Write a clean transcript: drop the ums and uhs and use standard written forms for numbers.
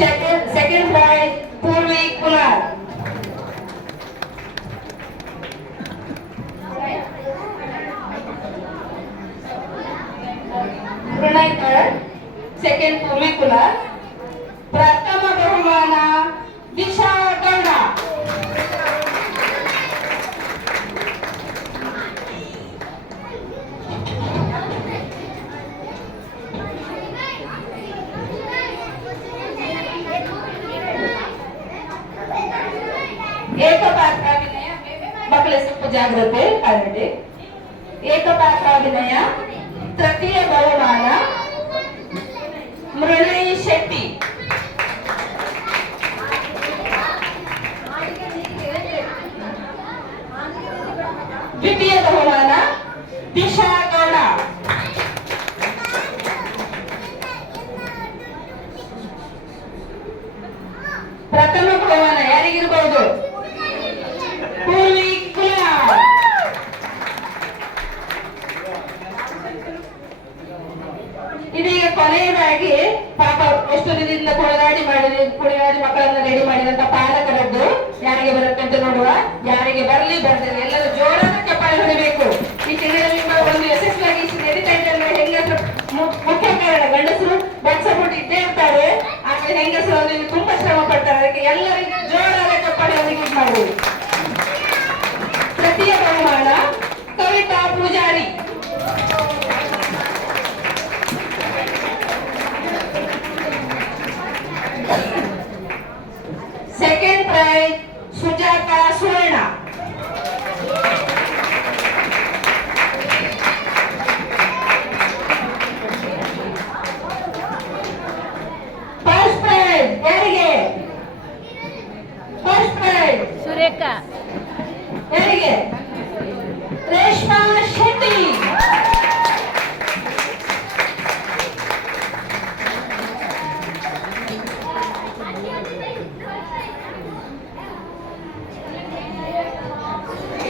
Second prize, Purvi Kumar. Pranay third, second Purvi Kumar. ಪ್ರಥಮ ಬಹುಮಾನ ದಿಶಾ ಗೌಡ. ಏಕಪಾತ್ರಾಭಿನಯ ಮಕ್ಕಳ ಸ್ವಲ್ಪ ಜಾಗ್ರತೆ ಕಾರಣ ಏಕಪಾತ್ರಾಭಿನಯ ತೃತೀಯ ಬಹುಮಾನ ಮೃಣಯ್ ಶೆಟ್ಟಿ. ದ್ವಿತೀಯ ಬಹುಮಾನ ದಿಶಾ ಗೌಡ. ಪ್ರಥಮ ಬಹುಮಾನ ಯಾರಿಗಿರಬಹುದು? ಪೂರ್ವಿ ಕುಮಾರ್. ಇದೀಗ ಕೊನೆಯದಾಗಿ ಪಾಪ ಎಷ್ಟು ದಿನದಿಂದ ಕುಣಿದಾಡಿ ಮಕ್ಕಳನ್ನ ರೆಡಿ ಮಾಡಿದಂತ ಪಾಲಕರದ್ದು ಯಾರಿಗೆ ಬರುತ್ತೆ ಅಂತ ನೋಡುವ. ಯಾರಿಗೆ ಬರಲಿ ಬರ್ತಾರೆ ಎಲ್ಲರೂ ಜೋರಾದ ಚಪ್ಪಾಳೆ ಹೊಡಿಬೇಕು. ಈ ತಿಂಗಳಲ್ಲಿ ಒಂದು ಯಶಸ್ವಿಯಾಗಿ ನಡೀತಾ ಇದೆ ಅಂದ್ರೆ ಹೆಂಗಸರು ಮುಖ್ಯ ಕಾರಣ. ಗಂಡಸರು ಬಚ್ಚಬಿಟ್ಟು ಇದ್ದೇ ಇರ್ತಾರೆ, ಆಮೇಲೆ ಹೆಂಗಸರು ಅದನ್ನು ತುಂಬಾ ಶ್ರಮ ಪಡ್ತಾರೆ. ಅದಕ್ಕೆ ಎಲ್ಲರಿಗೂ ಜೋರಾದ ಚಪ್ಪಾಳೆ ಹೊಡಿಗೆ ಮಾಡುವುದು. ತೃತೀಯ ಬಹುಮಾನ ಕವಿತಾ ಪೂಜಾರಿ. ಸೆಕೆಂಡ್ ಪ್ರೈಸ್ ಸುಜಾತಾ ಸುವರ್ಣ. ಫಸ್ಟ್ ಪ್ರೈಸ್ ಯಾರಿಗೆ? First prize Surekha. ಯಾರಿಗೆ? ರೇಷ್ಮಾ